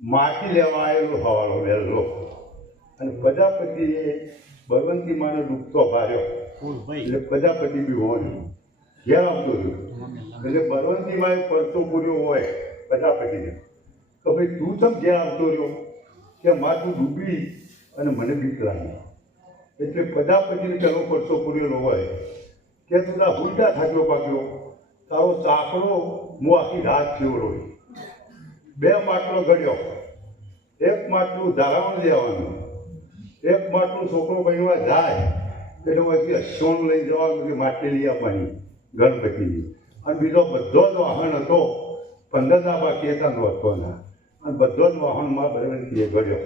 માટી લેવા આવેલો હવાલો વહેલો અને પ્રજાપતિએ બળવંતી માનો ડૂબતો ભાર્યો એટલે પ્રજાપતિ બી હોય ઘેર આવતો રહ્યો એટલે બળવંતી માં પડતો પૂર્યો હોય પ્રજાપતિને તો ભાઈ તું ચમ ઘેર આવતો રહ્યો કે માથું ડૂબી અને મને બીક લાગી એટલે પ્રજાપતિને પેલો પડતો પૂરેલો હોય કે તું ઉલટા થાક્યો પાક્યો તારો ચાકડો હું આખી રાત ફેવરો બે માટલો ગળ્યો એક માટલું ધારામાં દેવાનું એક માટલું છોકરો બનવા જાય એટલે પછી અશ્વનું લઈ જવાનું કે માટલી લઈ આપવાની ગણપતિની અને બીજો બધો જ વાહન હતો 15 બાકી હતા નહોતોના અને બધો જ વાહનમાં બળવંતીએ ગળ્યો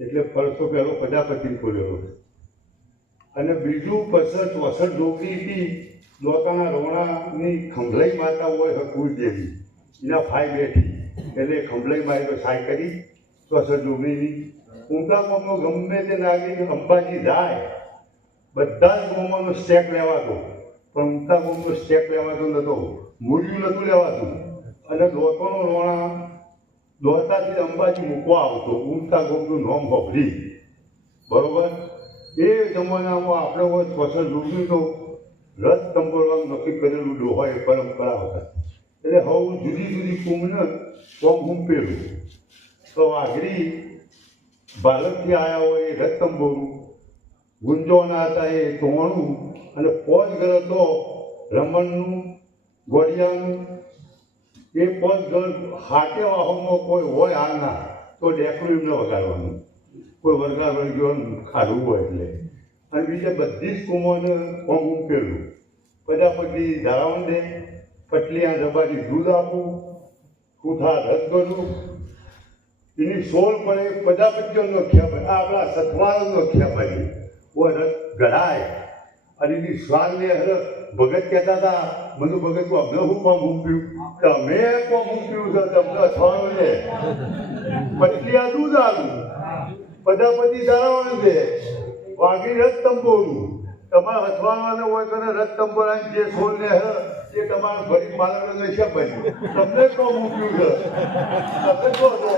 એટલે પરસો પહેલો પ્રજાપતિને ખોલ્યો અને બીજું પછી 64 ડોકરી હતી લોકોના રોણાની ખંભલાઈ માતા હોય હકુર દેવી એના ફાઈ બેઠી એટલે ખંભલાઈ મારી સાય કરી 64 ડોકરીની ઊંઘા ગામનો ગમે તે નાગરિક અંબાજી જાય બધા જ ગામોનો સ્ટેક લેવાતો પણ ઊંઘા ગામનો સ્ટેક લેવાતો નહોતો મૂળિયું નહોતું લેવાતું અને લોકોનો રોણા દોડતાથી અંબાજી મૂકવા આવતો ઊંઘા ગામનું નામ હોભળી બરોબર એ જમાનામાં આપણે હોય 64 ડોકરી તો રથ તંબોરવાનું નક્કી કરેલું હોય પરંપરા હતા એટલે હવે જુદી જુદી કુંભને કોમ પેલું તો વાઘરી ભારતથી આવ્યા હોય એ રથ તંબોરું ગુંજોના હતા એ તોણું અને પોજ ઘર હતો રમણનું ગોડિયાનું એ પોજ ઘર હાટે વાહોમાં કોઈ હોય હાલના તો ડેકડું એમને વગાડવાનું કોઈ વરગાડ વળગ્યો ખાધું હોય એટલે અને બીજે બધી જ કુંભોને કોમ પેલું પ્રજાપતિ ધારાવણ દે પટલીયા દબાથી દૂધ આપવું કુઠા રદ કરું એની સોળ પડે પ્રજાપતિઓનો ખ્યાલ આપણા સથવારોનો ખ્યાલ પડી ઓ રથ ગળાય અને એની સ્વાદને ભગત કહેતા હતા બધું ભગત તું અમને હું કોમ મૂક્યું તમે કોમ મૂક્યું છે તમને અથવાડો છે પટલીયા દૂધ આવું પ્રજાપતિ ધારાવણ દે વાઘી રથ તંબોરું તમારા હથવાના હોય તો રથ તંબોરાની જે સોળ ને એ તમારા ભરી બાળકોને છે બન્યું તમને કોમ મૂક્યું છે તમે કહો છો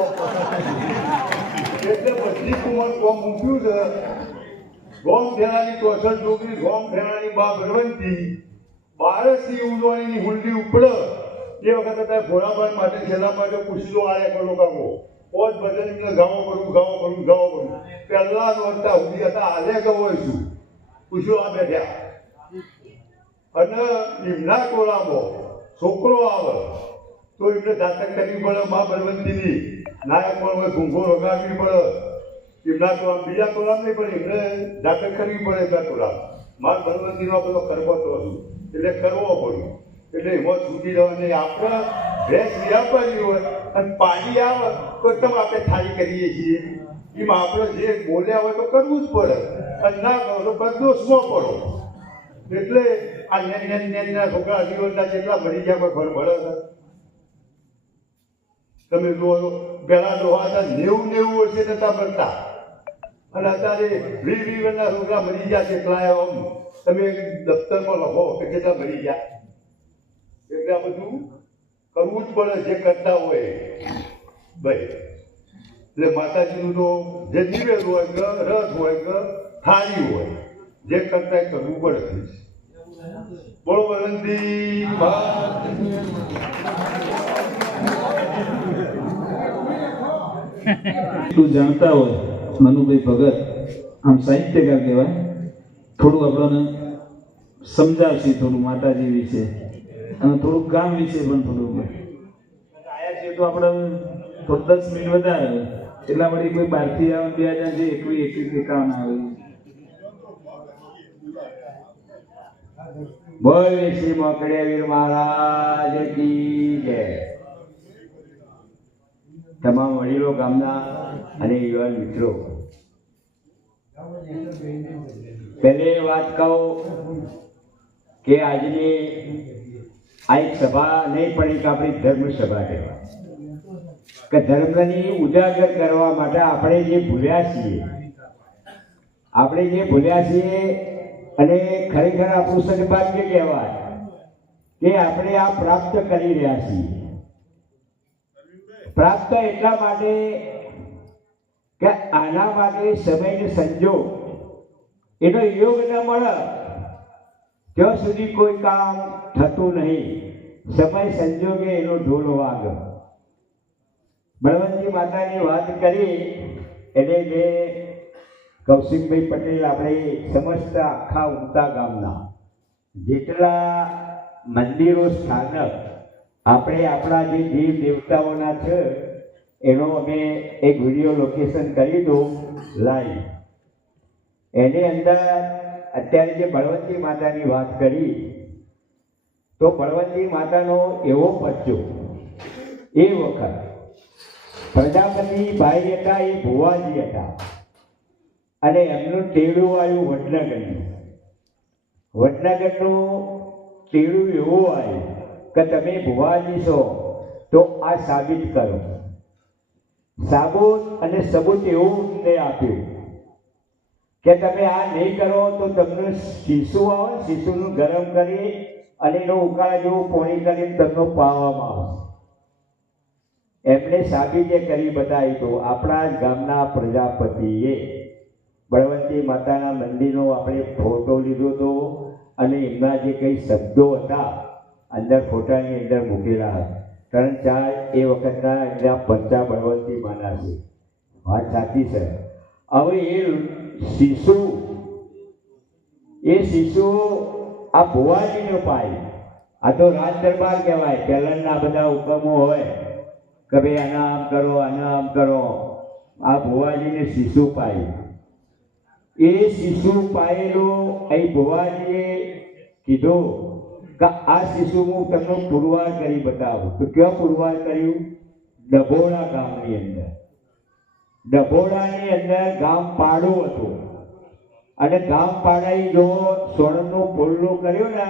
એટલે બધી કુમાર કોમ મૂક્યું છે ગોમ ફેરાની 64 ડોકરી ગોમ ફેરાની બા બળવંતી 12 ઉડવાણીની હુંડી ઉપડ એ વખત હતા ભોળાબાઈ માટે છેલ્લા માટે પૂછજો આયા કરો કાકો પોત ભજન ગાવો કરું પહેલા નોરતા સુધી હતા હાલે ગવો છું પૂછ્યો આ બેઠ્યા અને એમના કોલામાં છોકરો આવે તો એમને જાતક કરવી પડે મા બળવંતીની નાયક પણ હોય ઘૂંઘો રગાડવી પડે એમના કોલામ બીજા કોલામ નહીં પણ એમને જાતક કરવી પડે એમના કોલામ મા બળવંતીનો બધો કરવો તો હતું એટલે કરવો પડ્યો એટલે એમાં છૂટી જવાની આપણે ભેંસ વ્યાપારી હોય અને પાણી આવે તો તમે આપણે થાળી કરીએ છીએ એમાં આપણે જે બોલ્યા હોય તો કરવું જ પડે અને ના કરો તો બદદોષમાં પડો એટલે આ નેના છોકરા જીવનના જેટલા મરી ગયા કોઈ ભર ભરે તમે જુઓ પેલા ડોહા હતા 90 વર્ષે નતા બનતા અને અત્યારે 20 વર્ષના છોકરા મરી ગયા કેટલા આમ તમે દફતરમાં લખો કે કેટલા મરી ગયા એટલે આ બધું કરવું જ પડે જે કરતા હોય ભાઈ એટલે માતાજીનું તો જે દિવેલ હોય કે રથ હોય કે થાળી હોય જે કરતા એ કરવું પડે બોલો બળવંતી તું જાણતા હોય મનુભાઈ ભગત આમ સાહિત્યકાર કહેવાય થોડું આપણને સમજાવશે થોડું માતાજી વિશે અને થોડું ગામ વિશે પણ થોડું આયા છે તો આપણે થોડું 10 મિનિટ વધારે એટલા વળી કોઈ બહારથી આવે 2021 આવે બોલ શ્રી મોકળિયાવીર મહારાજ કી જય. તમામ વડીલો ગામના અને યુવાન મિત્રો, પહેલી વાત કહું કે આજની આ એક સભા નહીં પણ એક આપણી ધર્મ સભા કહેવાય કે ધર્મને ઉજાગર કરવા માટે આપણે જે ભૂલ્યા છીએ અને ખરેખર આપણું સદભાગ્ય કહેવાય કે આપણે આ પ્રાપ્ત કરી રહ્યા છીએ. પ્રાપ્ત એટલા માટે કે આના માટે સમયને સંજોગ એનો યોગ ન મળે ત્યાં સુધી કોઈ કામ થતું નહીં. સમય સંજોગે એનો ઢોલ વાગ. બળવંતજી માતાની વાત કરી એટલે જે કૌશિકભાઈ પટેલ આપણે સમસ્ત આખા ઉમતા ગામના જેટલા મંદિરો સ્થાનક આપણે આપણા જે દેવ દેવતાઓના છે એનો અમે એક વિડીયો લોકેશન કરી દઉં લાઈવ. એની અંદર અત્યારે જે બળવંતી માતાની વાત કરી તો બળવંતી માતાનો એવો બચ્ચો એ વખત પ્રજાપતિ ભાઈ હતા એ ભુવાજી હતા અને એમનું ટેડું આવ્યું વડનગરનું. વડનગરનું ટેડું એવું આવ્યું કે તમે ભુવાજી છો તો આ સાબિત કરો. સાબુત અને સબૂત એવું અમને આપ્યું કે તમે આ નહીં કરો તો તમને શીશુ આવે, શીશુનું ગરમ કરી અને એનો ઉકાળા જેવું પાણી કરીને તમને પાવામાં આવશે. એમને સાબિતે કરી બતાવી તો આપણા ગામના પ્રજાપતિએ બળવંતી માતાના મંદિરનો આપણે ફોટો લીધો હતો અને એમના જે કંઈ શબ્દો હતા અંદર ફોટાની અંદર મૂકેલા હતા. 3-4 એ વખતના એમના પરચા બળવંતી માના છે. વાત સાચી છે. હવે એ શીશુ આ ભુવાજીનો પાય. આ તો રાજ દરબાર કહેવાય. પહેલાંના બધા હુકમો હોય કે ભાઈ આના આમ કરો, આના આમ કરો. આ ભુવાજીને શીશુ પાય. એ શીશુ પાયેલું અહીં ભુવાજીએ કીધું કે આ શીશુ હું તમને પુરવાર કરી બતાવું. તો ક્યાં પુરવાર કર્યું? ડભોળા ગામની અંદર. ડભોળાની અંદર ગામ પાડું હતું અને ગામ પાડાઈ જો સોનનું પોલનું કર્યું ને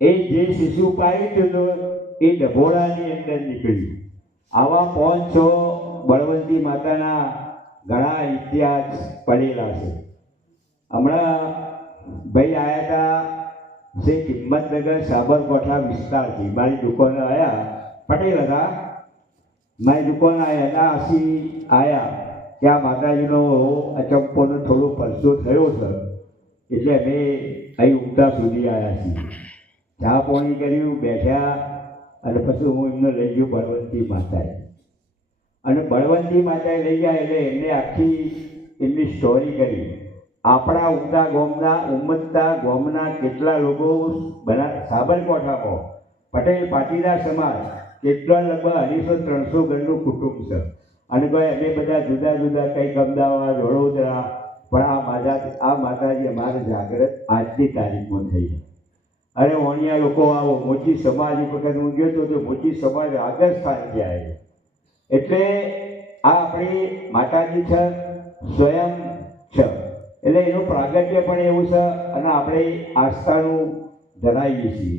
એ જે શીશુ પાયું હતું એ ડભોળાની અંદર નીકળ્યું. આવા 5-6 બળવંતી માતાના ઘણા ઇતિહાસ પડેલા છે. હમણાં ભાઈ આવ્યા હતા જે હિંમતનગર સાબરકાંઠા વિસ્તારથી મારી દુકાને આવ્યા. પટેલ હતા. મારી દુકાને આવ્યા હતા. આસી આવ્યા કે આ માતાજીનો અચંપોનો થોડો પરસો થયો છે એટલે અમે અહીં ઉમતા સુધી આવ્યા છીએ. ચા પાણી કર્યું, બેઠ્યા અને પછી હું એમને લઈ ગયો બળવંતી માતાએ. અને બળવંતી માતાએ લઈ ગયા એટલે એમને આખી એમની સ્ટોરી કરી. આપણા ઉમતા ગામના કેટલા લોકો સાબરકાંઠામાં પટેલ પાટીદાર સમાજ કેટલા લગભગ 250-300 ઘરનું કુટુંબ છે. અને ભાઈ અમે બધા જુદા જુદા કંઈક અમદાવાદ, વડોદરા, પણ આ માતાજી અમારે જાગ્રત આજની તારીખમાં થઈ છે. અરે વણિયા લોકો આવો મોચી સમાજ વખત હું ગયો હતો તો મોચી સમાજ આગળ સ્થાનથી આવ્યો. એટલે આ આપણી માતાજી છે, સ્વયં છે. એટલે એનું પ્રાગટ્ય પણ એવું છે અને આપણે આસ્થાનું ધરાવીએ છીએ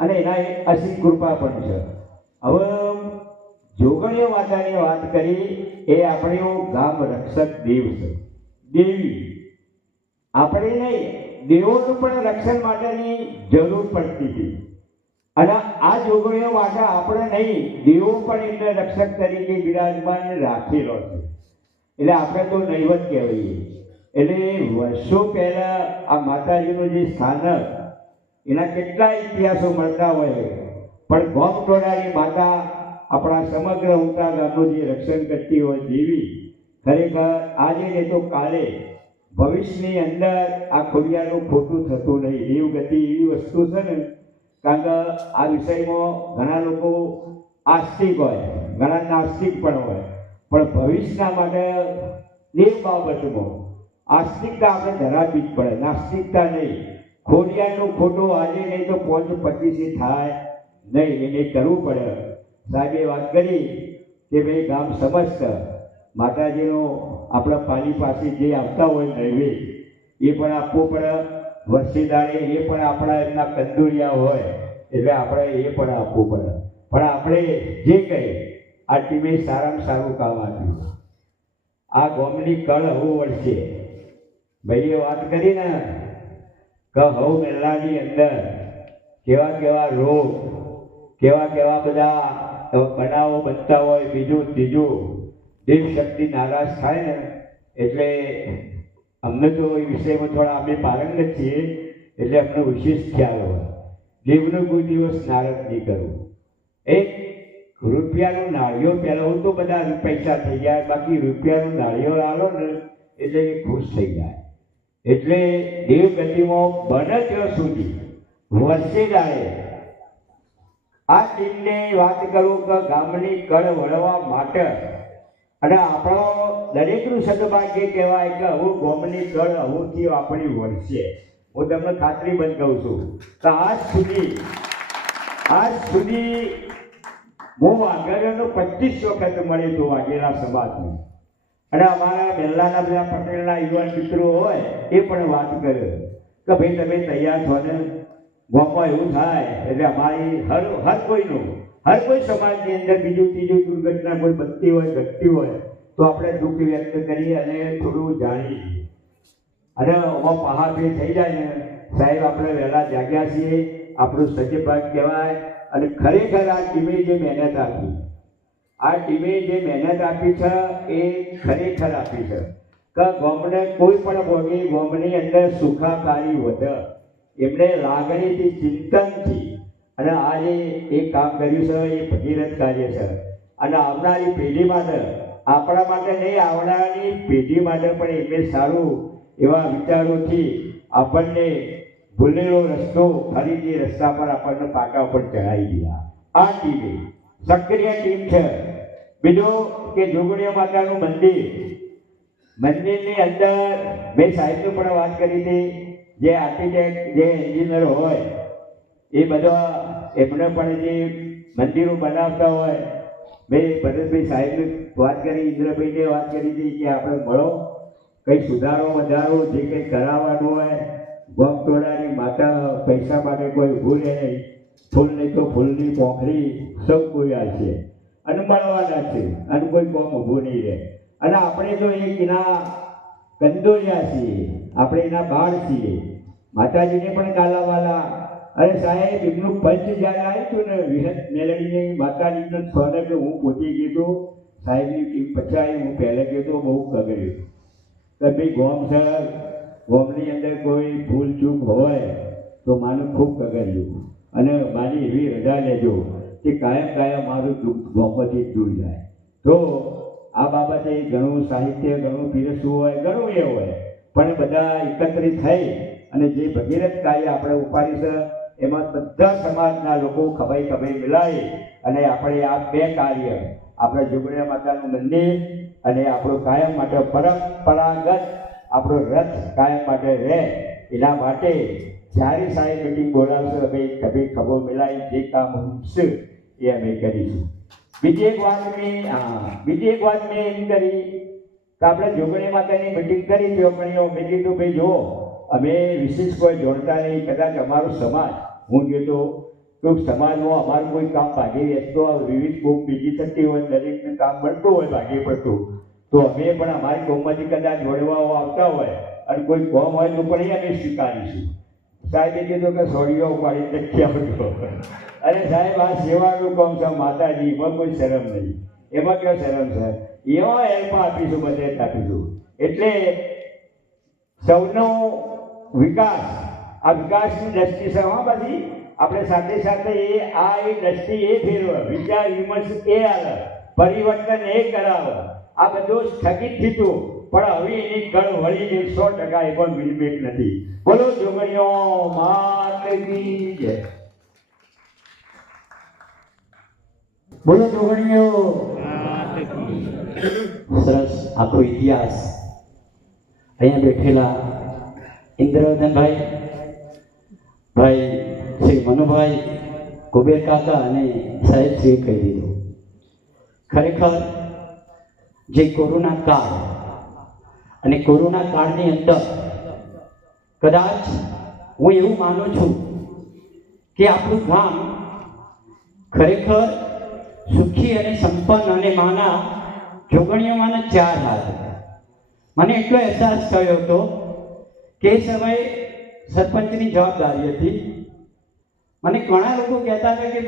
અને એના અસીમ કૃપા પણ છે. હવે જોગણીઓ માતાની વાત કરી એ આપણું ગામ રક્ષક દેવ છે. દેવી આપણે નહીં, દેવોનું પણ રક્ષણ માટેની જરૂર પડતી હતી અને આ જોગણીઓ માટે આપણે નહીં, દેવો પણ એમને રક્ષક તરીકે બિરાજમાન રાખેલો છે. એટલે આપણે તો નૈવત કહેવાય. એટલે વર્ષો પહેલા આ માતાજીનું જે સ્થાનક એના કેટલા ઇતિહાસો મળતા હોય પણ ગોમટોળાની માતા આપણા સમગ્ર ઉમતા ગામનું જે રક્ષણ કરતી હોય દેવી ખરેખર આજે ને તો કાલે ભવિષ્યની અંદર આ ખોડિયાનું ખોટું થતું નહીં. દેવગતિ એવી વસ્તુ છે ને, કારણ કે આ વિષયમાં ઘણા લોકો આસ્તિક હોય, ઘણા નાસ્તિક પણ હોય, પણ ભવિષ્યના માટે દેવ બાબતમાં આસ્તિકતા આપણે ધરાવવી જ પડે, નાસ્તિકતા નહીં. ખોડિયાનું ખોટું આજે નહીં તો 5-25 થાય નહીં, એને કરવું પડે. સાહેબે વાત કરી કે ભાઈ ગામ સમસ્ત માતાજીનો આપણા પાલી પાસે જે આવતા હોય નૈવેદ્ય એ પણ આપવું પડે. વર્ષે દાડે એ પણ આપણા એમના કંદુરિયા હોય એટલે આપણે એ પણ આપવું પડે. પણ આપણે જે કહીએ આ ટીમે સારામાં સારું કામ આપ્યું. આ ગામની કળ હવું વળશે. ભાઈએ વાત કરી ને કે હવ મેલાની અંદર કેવા કેવા રોગ, કેવા કેવા બધા બનાવો બનતા હોય બીજું ત્રીજું દેવ શક્તિ નારાજ થાય ને એટલે અમને તો એ વિષયમાં થોડા અમે પારંગત છીએ એટલે અમને વિશેષ ખ્યાલ હોય. દેવનો કોઈ દિવસ નારાજ નહીં કરવું. એક રૂપિયાનું નાળિયો પહેલા હું તો બધા પૈસા થઈ ગયા, બાકી રૂપિયાનું નાળિયો આલો ને એટલે એ ખુશ થઈ જાય. એટલે દેવ ગતિમાં બને ત્યાં સુધી વર્ષે દાડે આ ટીમને વાત કરું કે ગામની કળ વળવા માટે અને આપણો દરેકનું સદભાગ્ય કહેવાય કે હું ગામની કળ હવુંથી આપણી વળશે. હું તમને ખાતરીબંધ કહું છું કે આજ સુધી હું વાઘેલાનો 25 વખત મળ્યો હતો વાઘેલા સમાજને. અને અમારા બેલ્લાના બધા પટેલના યુવાન મિત્રો હોય એ પણ વાત કરે કે ભાઈ તમે તૈયાર છો ને, ગામમાં એવું થાય એટલે અમારી હર કોઈ સમાજની અંદર બીજું ત્રીજું દુર્ઘટના કોઈ બનતી હોય ઘટતી હોય તો આપણે દુઃખ વ્યક્ત કરીએ અને થોડું જાણીએ. અને આમાં પહાડ થઈ જાય ને સાહેબ આપણે વહેલા જાગ્યા છીએ, આપણું સજ્જભાગ કહેવાય. અને ખરેખર આ ટીમે જે મહેનત આપી છે એ ખરેખર આપી છે કે ગામને કોઈ પણ ભોગી ગામની અંદર સુખાકારી વધે એમણે લાગણીથી ચિંતનથી અને આજે એ કામ કર્યું છે એ ભગીરથ કાર્ય છે. અને આવનારી પેઢી માટે આપણા માટે નહીં આવનારી પેઢી માટે પણ એમને સારું એવા વિચારોથી આપણને ભૂલેલો રસ્તો ફરીથી રસ્તા પર આપણને પાટા ઉપર ચડાવી દીધા. આ ટીમે સક્રિય ટીમ છે. બીજું કે જોગણીયા માતાનું મંદિરની અંદર મેં સાહેબની પણ વાત કરી હતી. જે આર્કિટેક્ટ જે એન્જિનિયર હોય એ બધા એમને પણ જે મંદિરો બનાવતા હોય મેં ભરતભાઈ સાહેબની વાત કરી, ઇન્દ્રભાઈને વાત કરી હતી કે આપણે મળો કંઈ સુધારો વધારો જે કંઈ કરાવવાનું હોય. ગોમતોડાની માતા પૈસા માટે કોઈ ઊભું રહે નહીં, ફૂલ નહીં તો ફૂલની પોખરી સૌ કોઈ આવશે અને મળવાના છે અને કોઈ કોમ ઊભું નહીં રહે. અને આપણે તો એક એના કંદોરિયા છીએ, આપણે એના બાળ છીએ. માતાજીને પણ કાલાવાલા. અરે સાહેબ એમનું પંચ જ્યારે આવ્યું હતું ને વિહત મેલડીની માતાજીનું સોને કે હું પોતે કીધું સાહેબની ટીમ પછી આવી, હું પહેલે કીધું બહુ કગડ્યું કે ભાઈ ગોમ સર ગોમની અંદર કોઈ ભૂલ ચૂક હોય તો માનું ખૂબ કગડ્યું અને મારી એવી રજા લેજો કે કાયમ મારું દુઃખ ગોમમાંથી દૂર જાય. તો આ બાબતે ઘણું સાહિત્ય ઘણું પીરસવું હોય ઘણું એ હોય પણ બધા એકત્રિત થઈ અને જે ભગીરથ કાર્ય આપણે ઉપાડી છે એમાં બધા સમાજના લોકો ખભાઈ મિલાવી અને આપણે આ બે કાર્ય આપણે જોગણીયા માતાનું મંદિર અને આપણું કાયમ માટે પરંપરાગત આપણો રથ કાયમ માટે રહે એના માટે જ્યારે સાહેબ મીટિંગ બોલાવશે ભાઈ ખભો મિલાવી જે કામ છે એ અમે કરીશું. બીજી એક વાત મેં એમ કરી કે આપણે જોગણી માતાની મીટિંગ કરી જોગણીઓ મેં કીધું ભાઈ જો અમે વિશેષ કોઈ જોડતા નહીં, કદાચ અમારો સમાજ હું કહેતો તો સમાજમાં અમારું કોઈ કામ ભાગી બેસતો વિવિધ કોમ બીજી થતી હોય દરેકને કામ મળતું હોય ભાગે પડતું તો અમે પણ અમારી કોમમાંથી કદાચ જોડવાઓ આવતા હોય અને કોઈ કોમ હોય તો પણ અમે સ્વીકારીશું. સાહેબે કીધું કે સોડીઓ ઉપાડી જગ્યા બધો અરે સાહેબ આ સેવાનું કામ છે માતાજી, એમાં કોઈ શરમ નહીં. એમાં ક્યાં શરમ છે? એવા હેલ્પ આપીશું, બધે આપીશું. એટલે સૌનો વિકાસ આ વિકાસની દ્રષ્ટિ છે. હા પછી આપણે સાથે સાથે એ દ્રષ્ટિ એ ફેરવે, વિચાર વિમર્શ એ આવે, પરિવર્તન એ કરાવે. આ બધું સ્થગિત થયું પણ હવે એની કળ વળી ગઈ 100%. એ પણ મિલમેટ નથી. બોલો જોગણીઓ માતની જય. બોલો જોગણીઓ. સરસ આખો ઇતિહાસ અહીંયા બેઠેલા ઇન્દ્રવર્ધનભાઈ, ભાઈ શ્રી મનુભાઈ, કુબેર કાકા અને સાહેબ શ્રી કહી દીધું. ખરેખર જે કોરોના કાળ અને કોરોના કાળની અંદર કદાચ હું એવું માનું છું કે આપણું ગામ ખરેખર સુખી અને સંપન્ન અને માના જોગણીઓમાંના 4 હાથ. મને એટલો અહેસાસ થયો હતો કે એ સમયે સરપંચની જવાબદારી હતી. મને ઘણા લોકો કહેતા હતા કે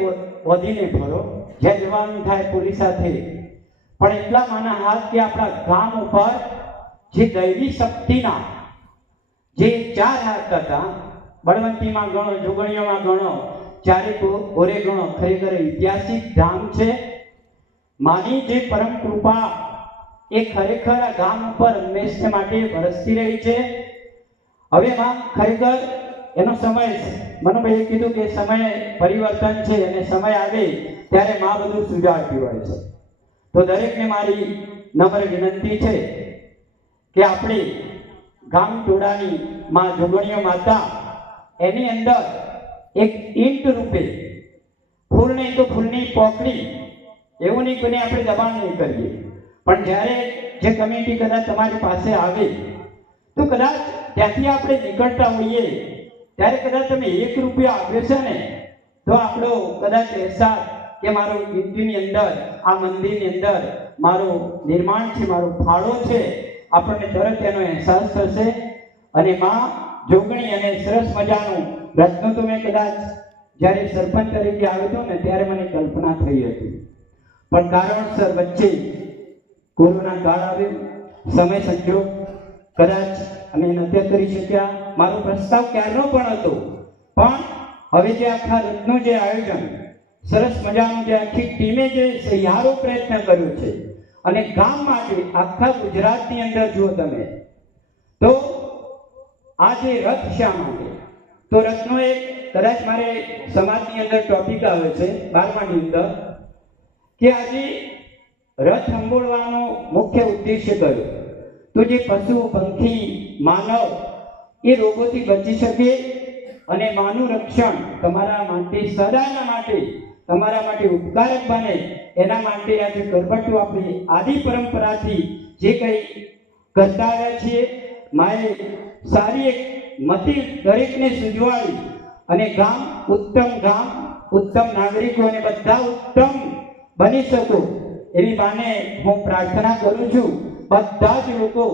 બોધીને ફરો, જ્યાં જવાનું થાય પોલીસ સાથે, પણ એટલા માના હાથ કે આપણા ગામ ઉપર જે દૈવી શક્તિના જે 4 હાથ હતા, બળવંતીમાં ગણો, જોગણીઓમાં ગણો, ચારે ઓરે ગણો, ખરેખર ઐતિહાસિક ધામ છે. માની જે પરમ કૃપા એ ખરેખર આ ગામ ઉપર હંમેશા માટે વરસતી રહી છે. હવે માં ખરેખર એનો સમય છે. મનુભાઈએ કીધું કે સમય પરિવર્તન છે અને સમય આવે ત્યારે માં બધું સુધારતી હોય છે. તો દરેકને મારી નમ્ર વિનંતી છે કે આપણે ગામ ટોળાની માં જોગણીઓ માતા એની અંદર એક ઈંટ રૂપે, ફૂલ નહીં તો ફૂલની પોકળી, એવું નહીં કોઈને આપણે દબાણ નહીં કરીએ, પણ જ્યારે જે કમિટી કદાચ તમારી પાસે આવે તો કદાચ ત્યાંથી આપણે નીકળતા હોઈએ ત્યારે કદાચ તમે 1 રૂપિયા આપ્યો છે ને, તો આપણો કદાચ અહેસાસ કે મારું ઈંટની અંદર, આ મંદિરની અંદર મારું નિર્માણ છે, મારો ફાળો છે, આપણને તરત એનો અહેસાસ થશે. અને માં જોગણી અને સરસ મજાનું રત્ન તો મેં કદાચ જ્યારે સરપંચ તરીકે આવ્યો હતો ને ત્યારે મને કલ્પના થઈ હતી, પણ કારણસર વચ્ચે કોરોના કાળ આવ્યો, સમય સંજોગ કદાચ અમે નથી કરી શક્યા. મારો પ્રસ્તાવ ક્યારનો પણ હતો, પણ હવે જે આખા રથનું જે આયોજન સરસ મજાનું, જે આખી ટીમે જે સહિયારો પ્રયત્ન કર્યો છે અને ગામ માટે આખા ગુજરાતની અંદર જુઓ તમે તો આ જે રથ શા માટે, તો રથનો એક કદાચ મારે સમાજની અંદર ટોપિક આવે છે 12માની અંદર કે આજે રથ સંબોળવાનો મુખ્ય ઉદ્દેશ્ય કયો, તો જે પશુ, પંખી, માનવ એ રોગોથી બચી શકે અને માનું રક્ષણ તમારા માટે, સદાના માટે, તમારા માટે ઉપકારક બને, એના માટે આજે ગરબટું આપણી આદિ પરંપરાથી જે કંઈ કરતા આવ્યા છીએ, માએ સારી એક મતિ દરેકને સૂઝવાડી અને ગામ, ઉત્તમ નાગરિકો અને બધા ઉત્તમ બની શકો એવી માને હું પ્રાર્થના કરું છું. બધા જ લોકો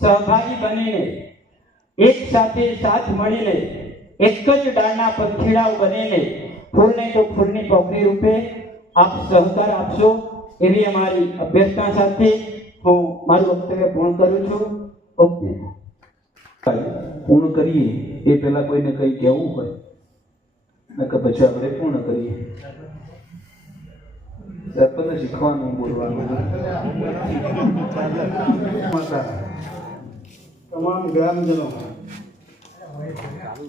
સહભાગી બનીને એક સાથે સાથ મળીને એક જ ડાળના પંખીડાઓ બનીને ફૂલ નહીં તો ફૂલની પોકળી રૂપે આપ સહકાર આપશો એવી અમારી અભ્યર્થના સાથે હું મારું વક્તવ્ય પૂર્ણ કરું છું. ઓકે, પૂર્ણ કરીએ એ પહેલા કોઈને કંઈ કહેવું હોય નકર પછી આપણે પૂર્ણ કરીએ. સરપંચને શીખવાનું, બોલવાનું. તમામ ગ્રામજનો,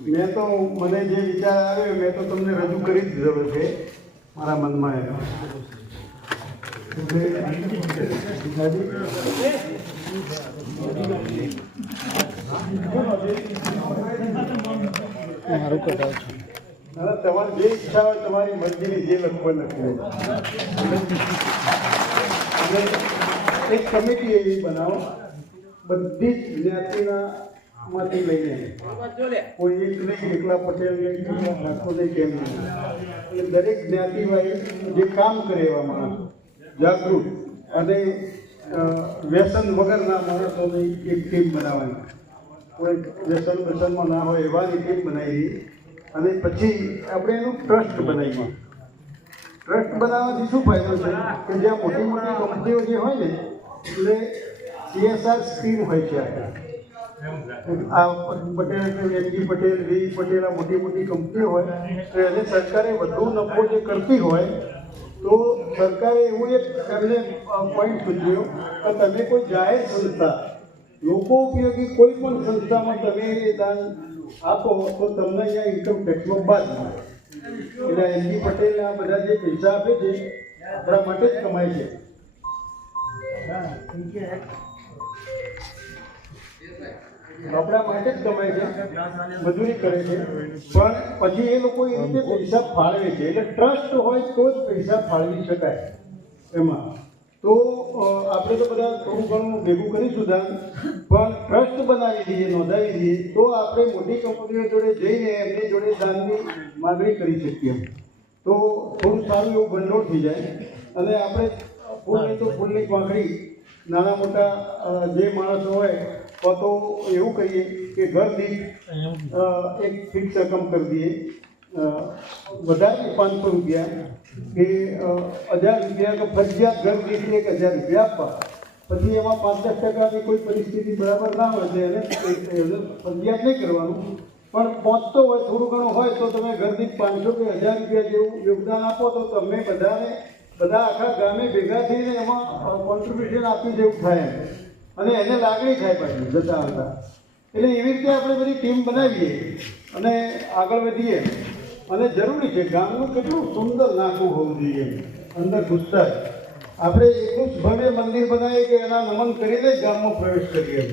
મેં તો મને જે વિચાર આવ્યો મેં તો તમને રજૂ કરી જ દીધો છે મારા મનમાં એનો. તમારી જે ઈચ્છા હોય તમારી મરજીની જે લખવા લખી અને એક કમિટી એવી બનાવો બધી જ જ્ઞાતિના માંથી લઈને, કોઈ એક નહીં, એકલા પટેલ નહીં, ઠાકોર નહીં, કેમ નહીં, એટલે દરેક જ્ઞાતિ જે કામ કરે એવા માણસો જાગૃત અને વ્યસન વગરના માણસોની એક ટીમ બનાવવાની, કોઈ વ્યસનમાં ના હોય એવાની ટીમ બનાવી અને પછી આપણે એનું ટ્રસ્ટ બનાવીએ. ટ્રસ્ટ બનાવવાથી શું ફાયદો છે કે જ્યાં મોટી મોટી કંપનીઓ જે હોય ને એટલે CSR સ્કીમ હોય છે. આ પટેલ, એમજી પટેલ, વી પટેલ, આ મોટી મોટી કંપનીઓ હોય તો એને સરકારે વધુ નફો જે કરતી હોય તો સરકારે એવું એક એમને પોઈન્ટ સૂચવ્યો કે તમે કોઈ જાહેર સંસ્થા, લોકો ઉપયોગી કોઈ પણ સંસ્થામાં તમે એ દાન આપો તો તમને અહીંયા ઇન્કમ ટેક્સમાં બાદ મળે. એટલે એમજી પટેલ આ બધા જે પૈસા આપે છે આપણા માટે જ કમાય છે. આપણા માટે જ કમાય છે, મજૂરી કરે છે, પણ પછી એ લોકો એ રીતે પૈસા ફાળવે છે. એટલે ટ્રસ્ટ હોય તો જ પૈસા ફાળવી શકાય એમાં. તો આપણે તો બધા થોડું ઘણું ભેગું કરીશું દાન, પણ ટ્રસ્ટ બનાવી દઈએ, નોંધાવી દઈએ તો આપણે મોટી કંપનીઓ જોડે જઈને એમની જોડે દાનની માગણી કરી શકીએ. તો થોડું સારું એવું ભંડોળ થઈ જાય અને આપણે ફૂલની તો ફૂલની પાંખડી, નાના મોટા જે માણસો હોય તો એવું કહીએ કે ઘર દીઠ એક ફિક્સ રકમ કરી દઈએ વધારે 500 રૂપિયા કે 1000 રૂપિયા કે ફરજિયાત ઘર દીઠ 1000 રૂપિયા આપવા. પછી એમાં 5-10% કોઈ પરિસ્થિતિ બરાબર ના હોય તો એને ફરજિયાત નહીં કરવાનું, પણ પહોંચતો હોય થોડું ઘણું હોય તો તમે ઘર દીઠ 500 કે 1000 રૂપિયા જેવું યોગદાન આપો તો તમે બધા આખા ગામે ભેગા થઈને એમાં કોન્ટ્રીબ્યુશન આપ્યું જેવું થાય અને એને લાગણી થાય પાછી જતા આવતા. એટલે એવી રીતે આપણે બધી ટીમ બનાવીએ અને આગળ વધીએ. અને જરૂરી છે ગામનું કેટલું સુંદર નાખવું હોવું જોઈએ, અંદર ઘૂસતા જ આપણે એટલું જ ભવ્ય મંદિર બનાવીએ કે એના નમન કરીને જ ગામમાં પ્રવેશ કરીએ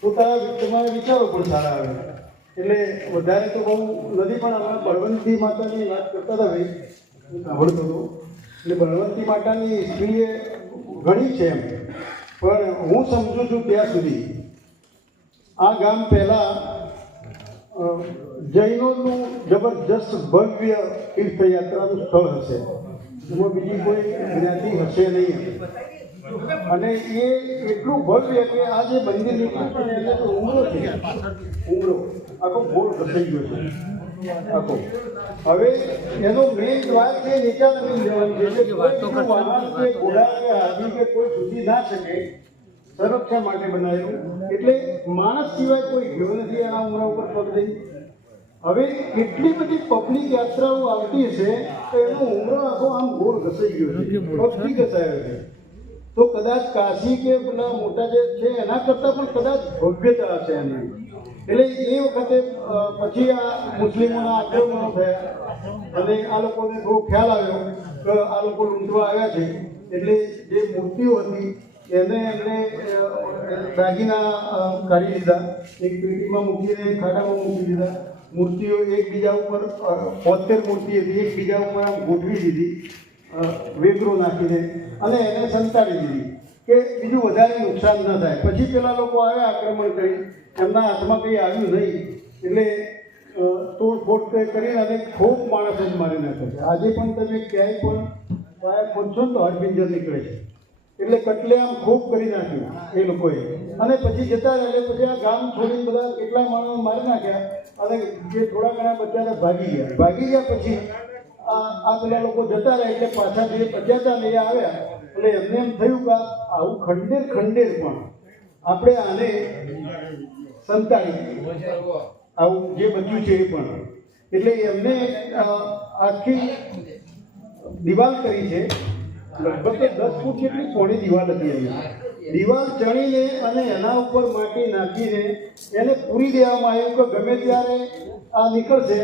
તો તમારા વિચારો પણ સારા આવે. એટલે વધારે તો બહુ નથી, પણ અમે બળવંતી માતાની વાત કરતા હતા ભાઈ, હું સાંભળતો હતો. એટલે બળવંતી માતાની હિસ્ટ્રી ઘણી છે એમ, પણ હું સમજું છું ત્યાં સુધી આ ગામ પહેલાં જૈનોનું જબરજસ્ત ભવ્ય તીર્થયાત્રાનું સ્થળ હશે, એમાં બીજી કોઈ જ્ઞાતિ હશે નહીં. અને એ એટલું ભવ્ય કે આ જે મંદિર નીકળ્યું છે એને તો ઉમરો છે, ઉમરો આખો ગોળ ઘસાઈ ગયો છે આખો. હવે એનો મેઇન દ્વાર છે નીચા નમી જવાનું છે, એટલે કોઈ વાહન કે ઘોડા કે હાથી કે કોઈ સુધી ના શકે, સંરક્ષણ માટે બનાવેલું. એટલે માણસ સિવાય કોઈ ગયો નથી એના ઉમરા ઉપર પગ દઈ. હવે એટલી બધી પબ્લિક યાત્રાઓ આવતી છે તો એનો ઉમરો આખો આમ ગોળ ઘસાઈ ગયો છે, પગથી ઘસાયો છે. તો કદાચ કાશી કે પેલા મોટા જે છે એના કરતાં પણ કદાચ ભવ્યતા હશે એની. એટલે એ વખતે પછી આ મુસ્લિમોના આક્રમણો થયા અને આ લોકોને થોડો ખ્યાલ આવ્યો કે આ લોકો લૂંટવા આવ્યા છે. એટલે જે મૂર્તિઓ હતી એને એમને દાગીના કાઢી દીધા, એક પેટીમાં મૂકીને ખાડામાં મૂકી દીધા. મૂર્તિઓ એકબીજા ઉપર 72 મૂર્તિ હતી, એકબીજા ઉપર આમ ગોઠવી દીધી વેગરો નાખીને અને એને સંતાડી દીધી કે બીજું વધારે નુકસાન ન થાય. પછી પેલા લોકો આવ્યા આક્રમણ કરી, એમના હાથમાં કંઈ આવ્યું નહીં એટલે તોડફોડ કરીને અને ખૂબ માણસો જ મારી નાખે છે. આજે પણ તમે ક્યાંય પણ વાયા ખોદશો ને તો હડપિંજર નીકળે છે. એટલે કટલેઆમ ખૂબ કરી નાખ્યું એ લોકોએ અને પછી જતા રહ્યા. એટલે પછી આ ગામ છોડીને બધા કેટલા માણસો મારી નાખ્યા અને જે થોડા ઘણા બચ્ચાને ભાગી ગયા પછી આ પેલા લોકો જતા રહ્યા. એટલે પાછા જે બચ્યા ને એ આવ્યા એટલે એમને એમ થયું કે આવું ખંડેર પણ આપણે આને સંતાડી આવું જે બચ્યું છે એ પણ. એટલે એમને આખી દિવાલ કરી છે, લગભગ 10 ફૂટ જેટલી પહોળી દિવાલ હતી. અહીંયા દિવાલ ચણીને અને એના ઉપર માટી નાખીને એને પૂરી દેવામાં આવ્યું કે ગમે ત્યારે આ નીકળશે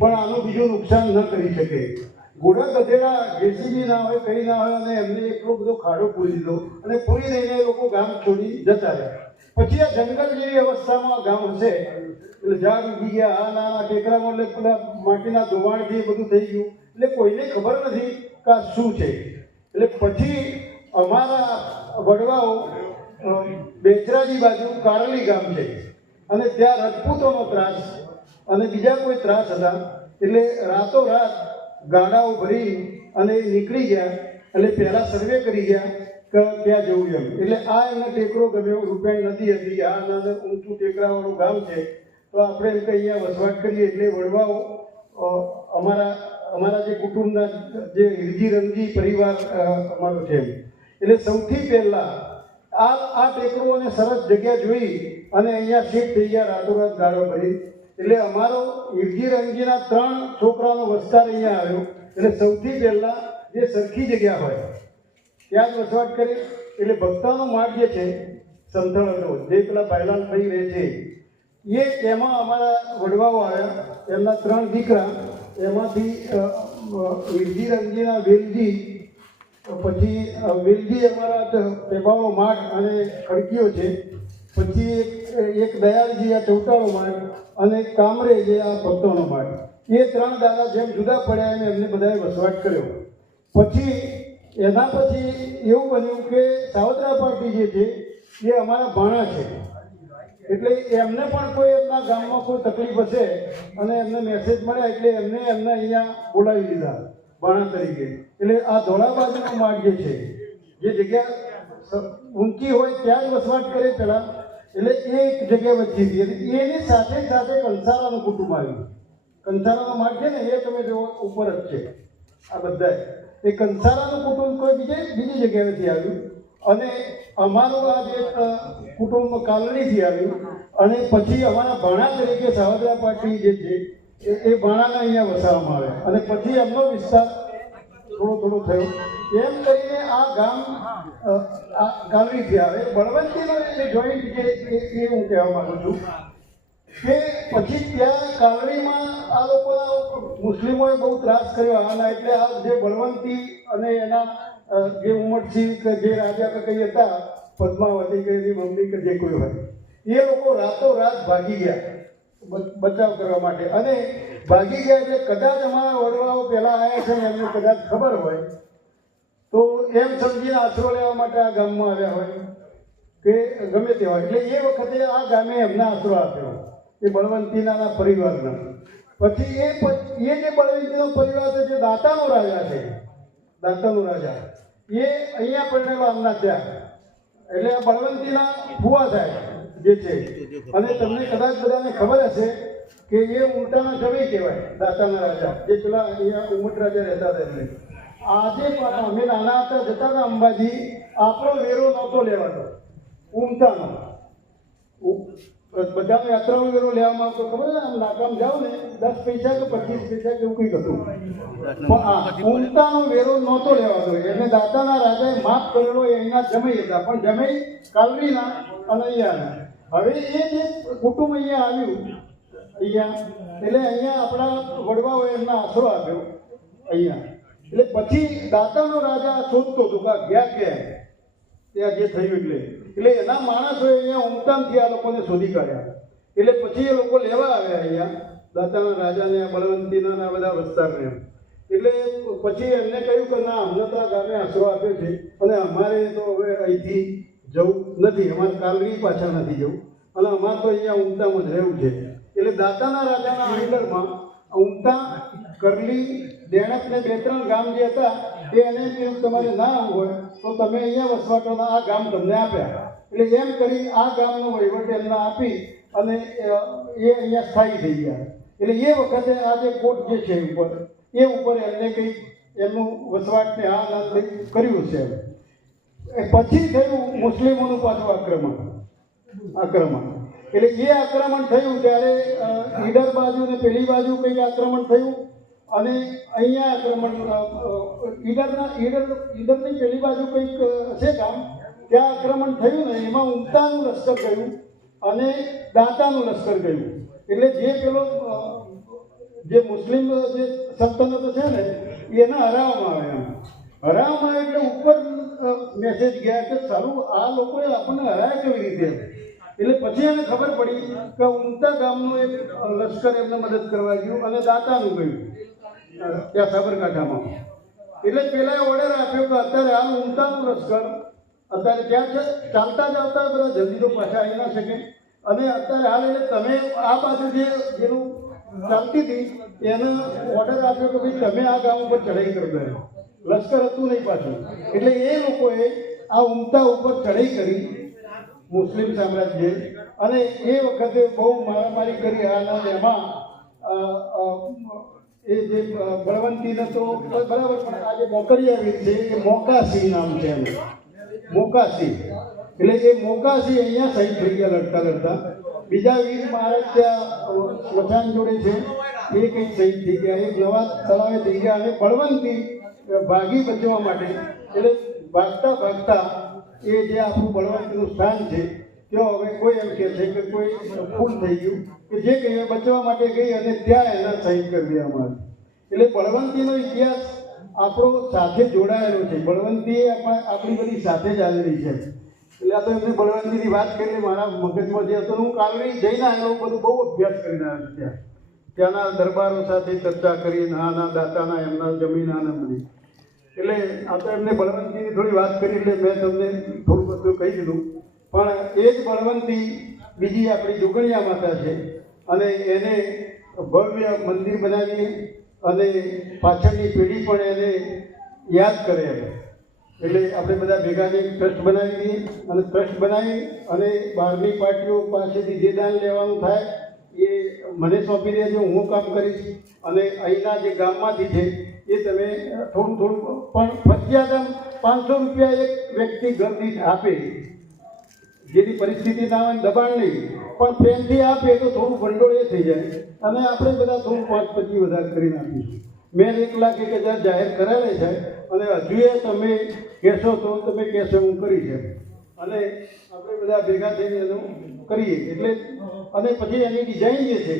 પણ આનું બીજું નુકસાન ન કરી શકે. ઘોડા ગધેડા જેસીબી ના હોય, કંઈ ના હોય, અને એમને એટલો બધો ખાડો પૂરી દીધો અને પૂરી દઈને એ લોકો ગામ છોડી જતા રહ્યા. પછી આ જંગલ જેવી અવસ્થામાં ગામ હશે એટલે ઝાડ ઉગી ગયા, આ નાના ટેકરામાં એટલે પેલા માટીના ધોવાણથી બધું થઈ ગયું. એટલે કોઈને ખબર નથી કે આ શું છે. એટલે પછી અમારા વડવાઓ બેચરાજી બાજુ કારલી ગામ છે અને ત્યાં રાજપૂતોનો ત્રાસ અને બીજા કોઈ ત્રાસ હતા. એટલે રાતોરાત ગાડાઓ ભરી અને નીકળી ગયા. એટલે પહેલાં સર્વે કરી ગયા કે ક્યાં જવું એમ. એટલે આ એમને ટેકરો ગમ્યો, રૂપિયાની નદી હતી, આ નાના ઊંચું ટેકરાવાળું ગામ છે તો આપણે એમ કે અહીંયા વસવાટ કરીએ. એટલે વડવાઓ અમારા જે કુટુંબના જે હિરજી રંગજી પરિવાર અમારો છે એટલે સૌથી પહેલાં આ ટેકરો અને સરસ જગ્યા જોઈ અને અહીંયા શિફ્ટ થઈ ગયા રાતોરાત ગાળો ભરી. એટલે અમારો હિરજી રંગજીના 3 છોકરાનો વસ્તાર અહીંયા આવ્યો. એટલે સૌથી પહેલાં જે સરખી જગ્યા હોય ત્યાં જ વસવાટ કરી. એટલે ભક્તાનો માર્ગ જે છે સમથળ હતો જે પેલા ભાઈલાલ ભાઈ રહે છે એમાં અમારા વડવાઓ આવ્યા, એમના 3 દીકરા, એમાંથી હિરજી રંગજીના વેલજી, પછી વેલજી અમારા ટેબાળો માઠ અને ખડકીઓ છે, પછી એક દયાળજી આ ચૌટાળો માઠ અને કામરે જે આ ભક્તોનો માઠ. એ 3 દાદા જેમ જુદા પડ્યા એમ એમને બધાએ વસવાટ કર્યો. પછી એના પછી એવું બન્યું કે સાવત્રા પાર્ટી જે છે એ અમારા ભાણા છે. એટલે એમને પણ કોઈ એમના ગામમાં કોઈ તકલીફ હશે અને એમને મેસેજ મળ્યા એટલે એમને અહીંયા બોલાવી દીધા ભાણા તરીકે. એટલે આ ધોળા બાજુનો માર્ગ જે છે જે જગ્યા ઊંચી હોય ત્યાં જ વસવાટ કરે પહેલાં. એટલે એ એક જગ્યા વચ્ચે હતી. એની સાથે કંસારાનું કુટુંબ આવ્યું. કંસારાનો માળ છે ને એ તમે જુઓ ઉપર જ છે આ બધા. એ કંસારાનું કુટુંબ કોઈ બીજી જગ્યાએથી આવ્યું અને અમારું આ જે કુટુંબ કાલડીથી આવ્યું અને પછી અમારા ભાણા તરીકે સાવદરા પાટી જે છે એ ભાણાને અહીંયા વસાવવામાં આવ્યા અને પછી એમનો વિસ્તાર થોડો થયો. એમ કરીને આ ગામ કાલડીથી આવે. બળવંતીનો જે જોઈન્ટ છે એ હું કહેવા માંગુ છું કે પછી ત્યાં કાલડીમાં આ લોકોના મુસ્લિમોએ બહુ ત્રાસ કર્યો આના. એટલે આ જે બળવંતી અને એના જે ઉમરસિંહ કે જે રાજા કે કઈ હતા, પદ્માવતી કે એની મમ્મી કે જે કોઈ હોય, એ લોકો રાતોરાત ભાગી ગયા બચાવ કરવા માટે. અને ભાગી ગયા એટલે કદાચ અમારા વડવાઓ પહેલા આવ્યા છે ને એમને કદાચ ખબર હોય તો એમ સમજીને આશરો લેવા માટે આ ગામમાં આવ્યા હોય કે ગમે તે હોય. એટલે એ વખતે આ ગામે એમને આશરો આપ્યો એ બળવંતીના પરિવારના. પછી એ જે બળવંતીનો પરિવાર છે જે દાતાનો રાજા છે, દાતાનો રાજા એ અહીંયા પરણેલો આમના ત્યાં. એટલે આ બળવંતીના ફુવા થાય જે છે. અને તમને કદાચ બધાને ખબર હશે કે એ ઉલટાના જમી કહેવાય દાતાના રાજા, જે પેલા અહીંયા ઉમટ રાજા રહેતા હતા. એટલે આજે અમે નાના હતા જતા હતા અંબાજી, આપણો વેરો નહોતો લેવાતો ઉમટાનો. બધાનો યાત્રાનો વેરો લેવામાં આવતો, ખબર છે આમ નાકામ જાઓ ને 10 પૈસા કે 25 પૈસા કે એવું કંઈક હતું, પણ આ ઉમટાનો વેરો નહોતો લેવાતો. એને દાતાના રાજાએ માફ કરેલો એ અહીંના જમાઈ હતા, પણ જમાઈ કાલડીના અને અહીંયાના. હવે એ જે કુટુંબ અહીંયા આવ્યું અહીંયા, એટલે અહીંયા આપણા વડવાઓએ એમના આશરો આપ્યો અહીંયા. એટલે પછી દાતાનો રાજા શોધતો હતો કે ગયા ત્યાં જે થયું એટલે એના માણસોએ અહીંયા ઉમટામથી આ લોકોને શોધી કાઢ્યા. એટલે પછી એ લોકો લેવા આવ્યા અહીંયા દાતાના રાજાને, બળવંતીના આ બધા વિસ્તારને. એટલે પછી એમને કહ્યું કે ના, અમને તો આ ગામે આશરો આપ્યો છે અને અમારે તો હવે અહીંથી જવું નથી, અમારે કાલડી પાછા નથી જવું અને અમારે તો અહીંયા ઉમટામાં જ રહેવું છે. એટલે દાતાના રાજાના અંડરમાં ઉમટા, કરલી, દેણક ને 2-3 ગામ જે હતા એ એને કહ્યું તમારે ના આવવું હોય તો તમે અહીંયા વસવાટોના આ ગામ તમને આપ્યા. એટલે એમ કરી આ ગામનો વહીવટ એમને આપી અને એ અહીંયા સ્થાયી થઈ ગયા. એટલે એ વખતે આ જે કોટ જે છે ઉપર એ ઉપર એમને કંઈક એમનું વસવાટને આ નામ કર્યું છે. પછી થયું મુસ્લિમોનું પાછું આક્રમણ. એટલે એ આક્રમણ થયું ત્યારે ઈડર બાજુ ને પેલી બાજુ કંઈક આક્રમણ થયું અને અહીંયા આક્રમણ ઈડરની પેલી બાજુ કંઈક છે ગામ, ત્યાં આક્રમણ થયું ને એમાં ઉમટાનું લશ્કર ગયું અને દાતાનું લશ્કર ગયું. એટલે જે પેલો જે મુસ્લિમ જે સલ્તનત છે ને એને હરાવવામાં આવે એટલે ઉપર મેસેજ ગયા કે સારું આ લોકોએ આપણને હરાય કેવી રીતે. એટલે પછી એને ખબર પડી કે ઉમટા ગામનું એક લશ્કર એમને મદદ કરવા ગયું અને દાતાનું ગયું ત્યાં સાબરકાંઠામાં. એટલે પેલા ઓર્ડર આપ્યો કે અત્યારે હાલ ઉમટાનું લશ્કર અત્યારે ત્યાં ચાલતા બધા જલ્દી તો પાછા આવી ના શકે અને અત્યારે હાલ એટલે તમે આ બાજુ જેનું ચાલતી હતી એને ઓર્ડર આપ્યો કે ભાઈ તમે આ ગામ ઉપર ચઢાઈ કરી દો. લશ્કર હતું નહીં પાછું. એટલે એ લોકોએ આ ઉમટા ઉપર ચઢાઈ કરી મુસ્લિમ સામ્રાજ્ય અને એ વખતે બહુ મારામારી કરી. એમાં એ જે બળવંતીને તો બરાબર, પણ આ જે મોકરિયા વીર છે એ મોકાસી નામ છે એનું, મોકાસી. એટલે એ મોકાસી અહીંયા શહીદ થઈ ગયા લડતા. બીજા વીર મહારાજ ત્યાં સ્મશાન જોડે છે એ કંઈક શહીદ થઈ ગયા, એક નવા તળાવે થઈ ગયા. અને બળવંતી ભાગી બચવા માટે એટલે ભાગતા એ જે આપણું બળવંતીનું સ્થાન છે ત્યાં હવે કોઈ એમ કહે છે કે કોઈ ફૂલ થઈ ગયું કે જે કંઈ બચવા માટે ગઈ અને ત્યાં એના શહીદ કરી દેવામાં આવે. એટલે બળવંતીનો ઇતિહાસ આપણો સાથે જોડાયેલો છે. બળવંતી આપણી બધી સાથે જ આવેલી છે. એટલે આ તો એમને બળવંતીની વાત કરીને મારા મગજમાં જે હતો હું કાલની જઈને આવ્યો, બધું બહુ અભ્યાસ કરીને આવ્યો. ત્યાંના દરબારો સાથે ચર્ચા કરી, નાના દાતાના એમના જમીનાના બધી. એટલે આ તો એમને બળવંતીની થોડી વાત કરી એટલે મેં તમને થોડું બધું કહી દીધું. પણ એ જ બળવંતી બીજી આપણી જોગણિયા માતા છે અને એને ભવ્ય મંદિર બનાવી અને પાછળની પેઢી પણ એને યાદ કરે. એટલે આપણે બધા ભેગા એક ટ્રસ્ટ બનાવી દઈએ અને ટ્રસ્ટ બનાવી અને બહારની પાર્ટીઓ પાસેથી જે દાન લેવાનું થાય એ મને સોંપી દેજો, હું કામ કરીશ. અને અહીંના જે ગામમાંથી છે એ તમે થોડું થોડું પણ ફરજિયાત આમ 500 રૂપિયા એક વ્યક્તિ ઘર દીઠ આપે, જેની પરિસ્થિતિ ના હોય, દબાણ નહીં, પણ પ્રેમથી આપે તો થોડું ભંડોળ એ થઈ જાય અને આપણે બધા થોડું 5-25 વધારે કરી નાખીશું. મેં 1,01,000 જાહેર કરાવે છે અને હજુ એ તમે કહેશો તો તમે કહેશો હું કરી છે અને આપણે બધા ભેગા થઈને એનું કરીએ. એટલે અને પછી એની ડિઝાઇન જે છે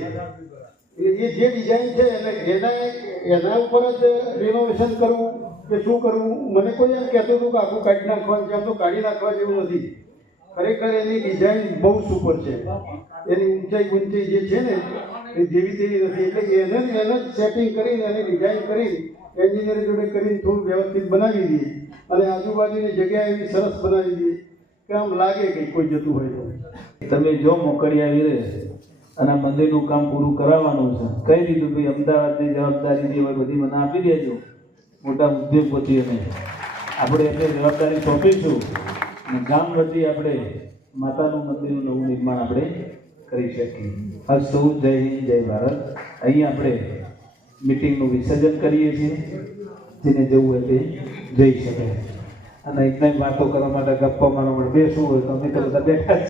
એ જે ડિઝાઇન છે એના ઉપર જ રિનોવેશન કરવું કે શું કરવું. મને કોઈ એમ કહેતું હતું કે આખું કાઢી નાખવાનું છે, આમ તો કાઢી નાખવા જેવું નથી. ખરેખર એની ડિઝાઇન બહુ સુપર છે. એની ઊંચાઈ જે છે ને એ જેવી તેવી નથી. એટલે એને જ સેટિંગ કરીને એની ડિઝાઇન કરી એન્જિનિયર જોડે કરીને થોડું વ્યવસ્થિત બનાવી દઈએ અને આજુબાજુની જગ્યા એવી સરસ બનાવી દઈએ કે આમ લાગે કે કોઈ જતું હોય તો. તમે જો મોકળિયા વીરે અને આ મંદિરનું કામ પૂરું કરાવવાનું છે, કહી દીધું ભાઈ અમદાવાદની જવાબદારી જે હોય બધી મને આપી દેજો, મોટા ઉદ્યોગપતિઓને આપણે એટલે જવાબદારી સોંપીશું અને ગામ વતી આપણે માતાનું મંદિરનું નવું નિર્માણ આપણે કરી શકીએ. આ સૌ જય હિન્દ જય ભારત. અહીં આપણે મિટિંગનું વિસર્જન કરીએ છીએ, જેને જવું હોય તે જઈ શકે. અને એકદમ વાતો કરવા માટે, ગપ્પા મારવા માટે બેસવું હોય તો અમે તો બધા બેઠા જ